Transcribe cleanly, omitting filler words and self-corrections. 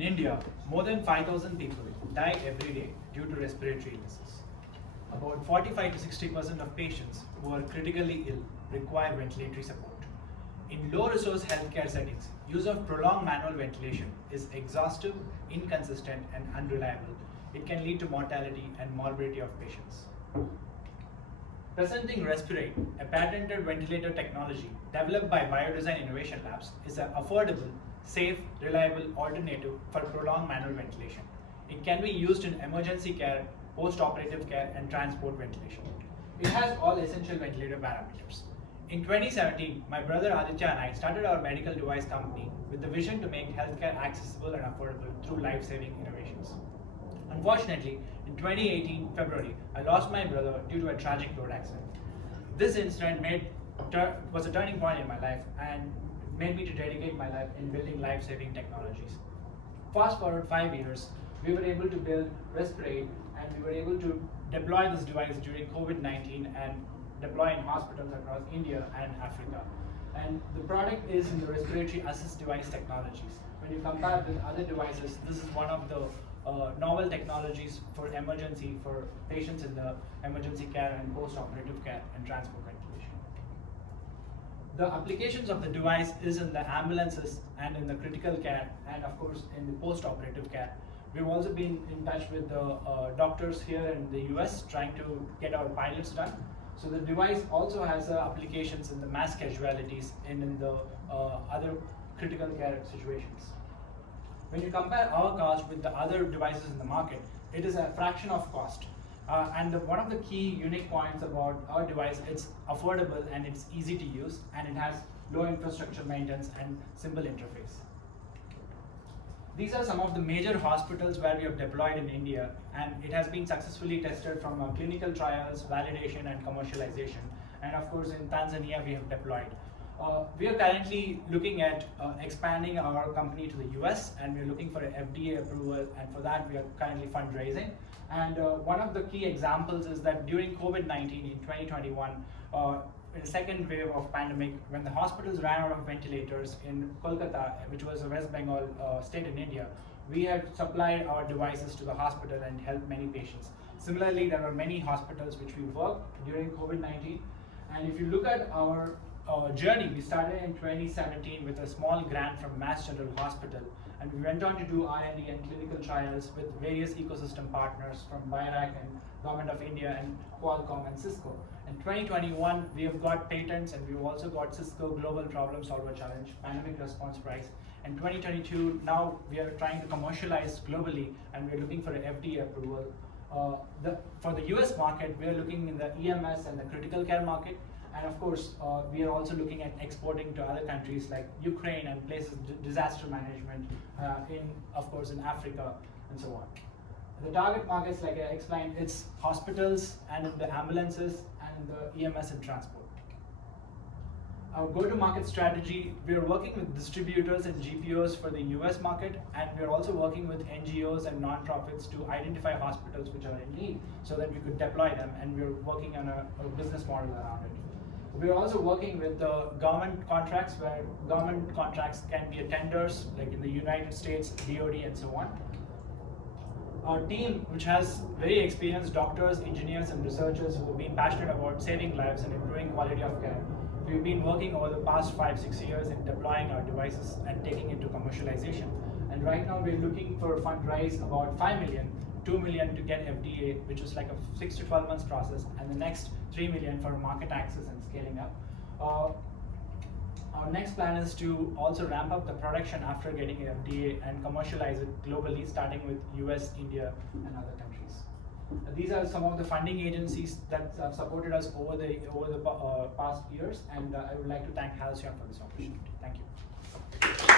In India, more than 5,000 people die every day due to respiratory illnesses. About 45 to 60% of patients who are critically ill require ventilatory support. In low-resource healthcare settings, use of prolonged manual ventilation is exhaustive, inconsistent, and unreliable. It can lead to mortality and morbidity of patients. Presenting Respirate, a patented ventilator technology developed by Biodesign Innovation Labs, is an affordable, safe, reliable alternative for prolonged manual ventilation. It can be used in emergency care, post-operative care, and transport ventilation. It has all essential ventilator parameters. In 2017, my brother Aditya and I started our medical device company with the vision to make healthcare accessible and affordable through life-saving innovations. Unfortunately, in 2018 February, I lost my brother due to a tragic road accident. This incident was a turning point in my life and made me to dedicate my life in building life-saving technologies. Fast forward 5 years, we were able to build Respirate, and we were able to deploy this device during COVID-19 and deploy in hospitals across India and Africa. And the product is in the respiratory assist device technologies. When you compare with other devices, this is one of the novel technologies for emergency, for patients in the emergency care and post-operative care and transport ventilation. The applications of the device is in the ambulances and in the critical care, and of course in the post-operative care. We've also been in touch with the doctors here in the US trying to get our pilots done. So the device also has applications in the mass casualties and in the other critical care situations. When you compare our cost with the other devices in the market, it is a fraction of cost. One of the key unique points about our device, it's affordable and it's easy to use, and it has low infrastructure maintenance and simple interface. These are some of the major hospitals where we have deployed in India, and it has been successfully tested from clinical trials, validation, and commercialization. And of course, in Tanzania, we have deployed. We are currently looking at expanding our company to the US, and we're looking for an FDA approval, and for that, we are currently fundraising. And one of the key examples is that during COVID-19 in 2021, in the second wave of pandemic, when the hospitals ran out of ventilators in Kolkata, which was a West Bengal state in India, we had supplied our devices to the hospital and helped many patients. Similarly, there were many hospitals which we worked during COVID-19. And if you look at our journey, we started in 2017 with a small grant from Mass General Hospital, and we went on to do R&D and clinical trials with various ecosystem partners from BIRAC and Government of India and Qualcomm and Cisco. In 2021, we have got patents, and we've also got Cisco Global Problem Solver Challenge, Pandemic Response Prize. In 2022, now we are trying to commercialize globally, and we're looking for an FDA approval. For the US market, we are looking in the EMS and the critical care market. And of course, we are also looking at exporting to other countries like Ukraine and places, disaster management, of course, in Africa and so on. The target markets, like I explained, it's hospitals and in the ambulances and in the EMS and transport. Our go-to-market strategy, we are working with distributors and GPOs for the US market, and we are also working with NGOs and non-profits to identify hospitals which are in need so that we could deploy them, and we're working on a business model around it. We're also working with the government contracts, where government contracts can be tenders, like in the United States, DoD, and so on. Our team, which has very experienced doctors, engineers, and researchers who have been passionate about saving lives and improving quality of care, we've been working over the past 5-6 years in deploying our devices and taking it to commercialization. And right now we're looking for a fundraise about 5 million, 2 million to get FDA, which is like a 6 to 12 months process, and the next 3 million for market access and scaling up. Our next plan is to also ramp up the production after getting FDA and commercialize it globally, starting with US, India, and other countries. These are some of the funding agencies that have supported us over the past years, and I would like to thank Halcyon for this opportunity. Thank you.